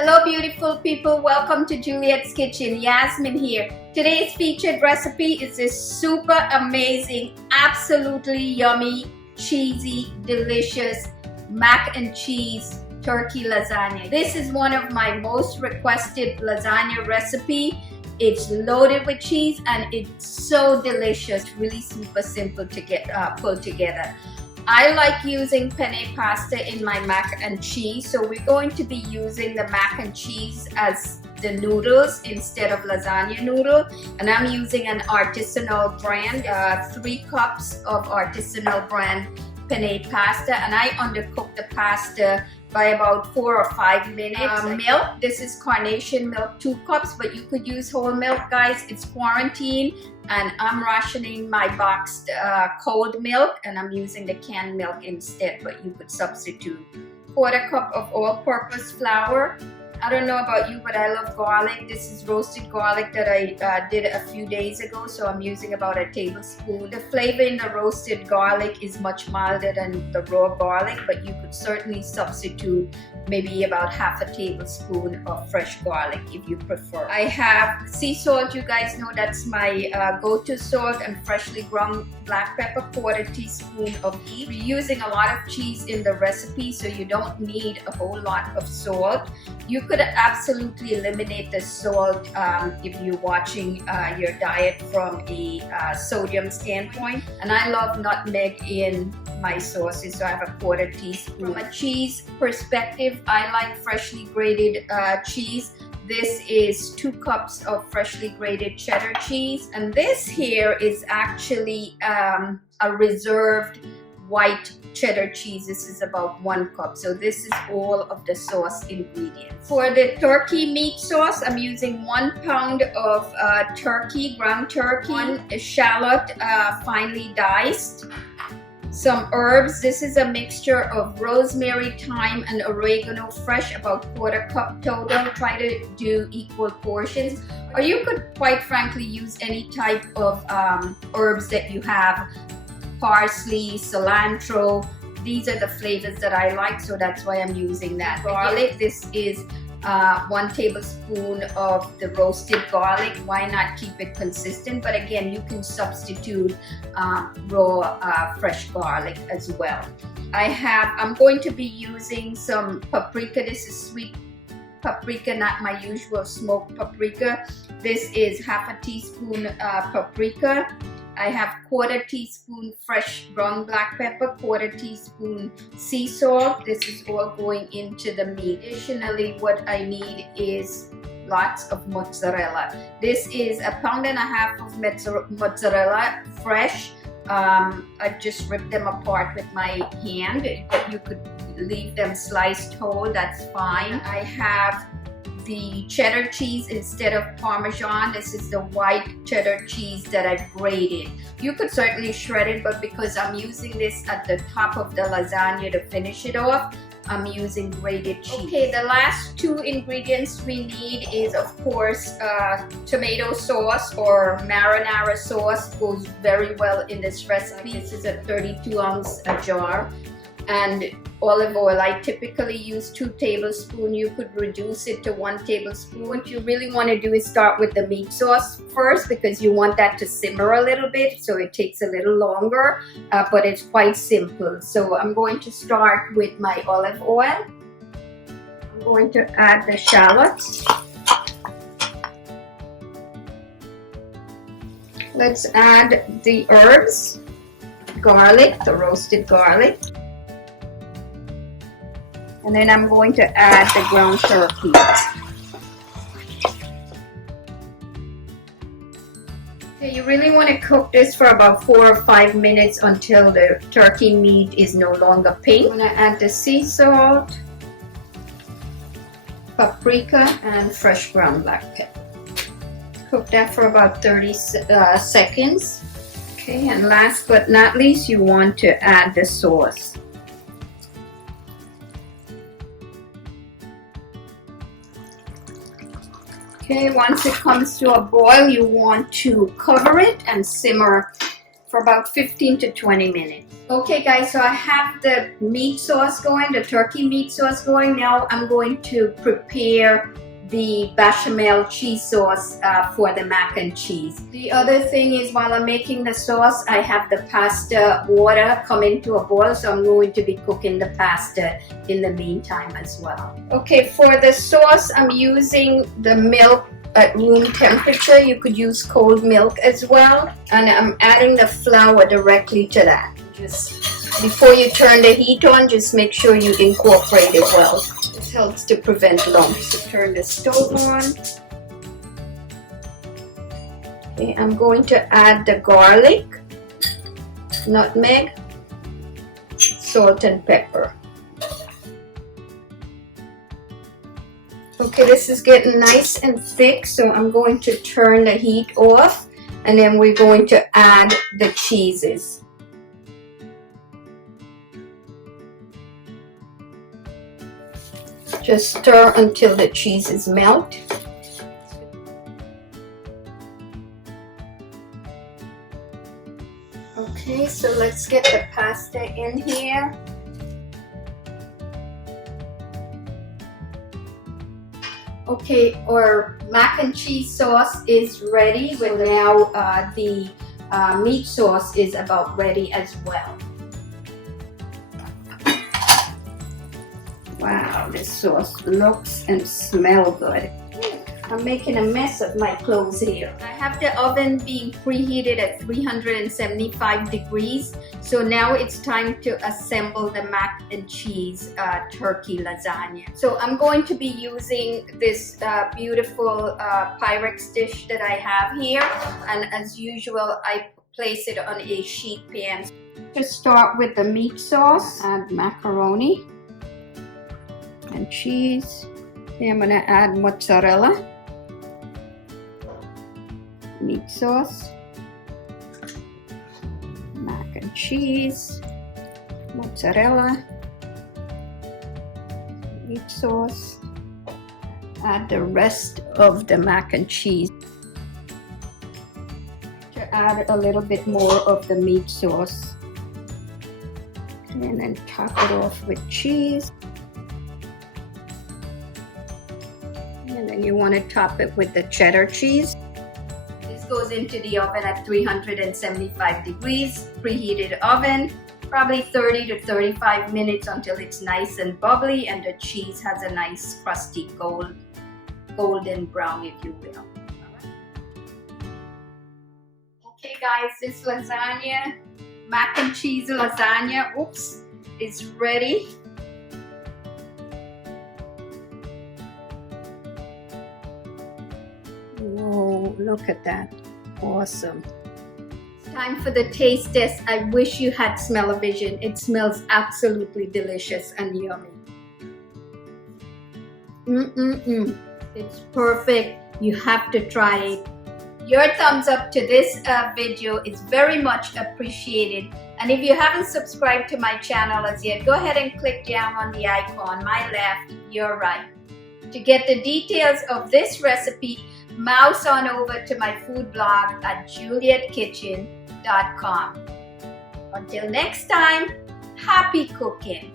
Hello beautiful people, welcome to Juliet's Kitchen. Yasmin here. Today's featured recipe is this super amazing, absolutely yummy, cheesy, delicious mac and cheese turkey lasagna. This is one of my most requested lasagna recipe. It's loaded with cheese and it's so delicious, really super simple to get put together. I like using penne pasta in my mac and cheese, so we're going to be using the mac and cheese as the noodles instead of lasagna noodle, and I'm using an artisanal brand, 3 cups of artisanal brand penne pasta, and I undercook the pasta by about 4 or 5 minutes. Milk, this is carnation milk, 2 cups, but you could use whole milk, guys. It's quarantine and I'm rationing my boxed cold milk and I'm using the canned milk instead, but you could substitute. 1/4 cup of all-purpose flour. I don't know about you, but I love garlic. This is roasted garlic that I did a few days ago, so I'm using about a tablespoon. The flavor in the roasted garlic is much milder than the raw garlic, but you could certainly substitute maybe about 1/2 tablespoon of fresh garlic if you prefer. I have sea salt. You guys know that's my go-to salt, and freshly ground black pepper, 1/4 teaspoon of each. We're using a lot of cheese in the recipe, so you don't need a whole lot of salt. You could absolutely eliminate the salt if you're watching your diet from a sodium standpoint. And I love nutmeg in my sauces, so I have a 1/4 teaspoon. From a cheese perspective, I like freshly grated cheese. This is 2 cups of freshly grated cheddar cheese, and this here is actually a reserved white cheddar cheese. This is about 1 cup, so this is all of the sauce ingredients. For the turkey meat sauce, I'm using 1 pound of turkey, ground turkey, 1 shallot finely diced, some herbs. This is a mixture of rosemary, thyme, and oregano, fresh, about 1/4 cup total. Try to do equal portions, or you could quite frankly use any type of herbs that you have. Parsley, cilantro, these are the flavors that I like, so that's why I'm using that. Garlic, this is 1 tablespoon of the roasted garlic. Why not keep it consistent? But again, you can substitute raw fresh garlic as well. I'm going to be using some paprika. This is sweet paprika, not my usual smoked paprika. This is 1/2 teaspoon paprika. I have 1/4 teaspoon fresh ground black pepper, 1/4 teaspoon sea salt. This is all going into the meat. Additionally, what I need is lots of mozzarella. This is 1.5 pounds of mozzarella, fresh. I just ripped them apart with my hand, but you could leave them sliced whole, that's fine. I have the cheddar cheese instead of Parmesan. This is the white cheddar cheese that I've grated. You could certainly shred it, but because I'm using this at the top of the lasagna to finish it off, I'm using grated cheese. Okay, the last 2 ingredients we need is, of course, tomato sauce or marinara sauce. Goes very well in this recipe. This is a 32-ounce jar. And olive oil, I typically use 2 tablespoons. You could reduce it to 1 tablespoon. What you really want to do is start with the meat sauce first, because you want that to simmer a little bit, so it takes a little longer, but it's quite simple. So I'm going to start with my olive oil. I'm going to add the shallots. Let's add the herbs, garlic, the roasted garlic. And then I'm going to add the ground turkey. Okay, you really want to cook this for about 4 or 5 minutes until the turkey meat is no longer pink. I'm going to add the sea salt, paprika, and fresh ground black pepper. Cook that for about 30 seconds. Okay, and last but not least, you want to add the sauce. Okay, once it comes to a boil, you want to cover it and simmer for about 15 to 20 minutes. Okay guys, so I have the meat sauce going, the turkey meat sauce going. Now I'm going to prepare the bechamel cheese sauce for the mac and cheese. The other thing is, while I'm making the sauce, I have the pasta water come into a boil, so I'm going to be cooking the pasta in the meantime as well. Okay, for the sauce, I'm using the milk at room temperature. You could use cold milk as well, and I'm adding the flour directly to that. Just before you turn the heat on, just make sure you incorporate it well. This helps to prevent lumps. So turn the stove on. Okay, I'm going to add the garlic, nutmeg, salt and pepper. Okay, this is getting nice and thick, so I'm going to turn the heat off, and then we're going to add the cheeses. Just stir until the cheeses melt. Okay, so let's get the pasta in here. Okay, our mac and cheese sauce is ready. Well, now the meat sauce is about ready as well. Wow, this sauce looks and smells good. I'm making a mess of my clothes here. I have the oven being preheated at 375 degrees. So now it's time to assemble the mac and cheese turkey lasagna. So I'm going to be using this beautiful Pyrex dish that I have here. And as usual, I place it on a sheet pan. To start with the meat sauce, add macaroni and cheese. Okay, I'm gonna add mozzarella, meat sauce, mac and cheese, mozzarella, meat sauce. Add the rest of the mac and cheese. To add a little bit more of the meat sauce, and then top it off with cheese. And then you want to top it with the cheddar cheese. This goes into the oven at 375 degrees, preheated oven, probably 30 to 35 minutes until it's nice and bubbly and the cheese has a nice crusty golden brown, if you will. Okay guys, this lasagna, mac and cheese lasagna, is ready. Whoa, look at that. Awesome. It's time for the taste test. I wish you had smell-o-vision. It smells absolutely delicious and yummy. It's perfect. You have to try it. Your thumbs up to this video is very much appreciated. And if you haven't subscribed to my channel as yet, go ahead and click down on the icon, my left, your right. To get the details of this recipe, mouse on over to my food blog at julietkitchen.com. Until next time, happy cooking!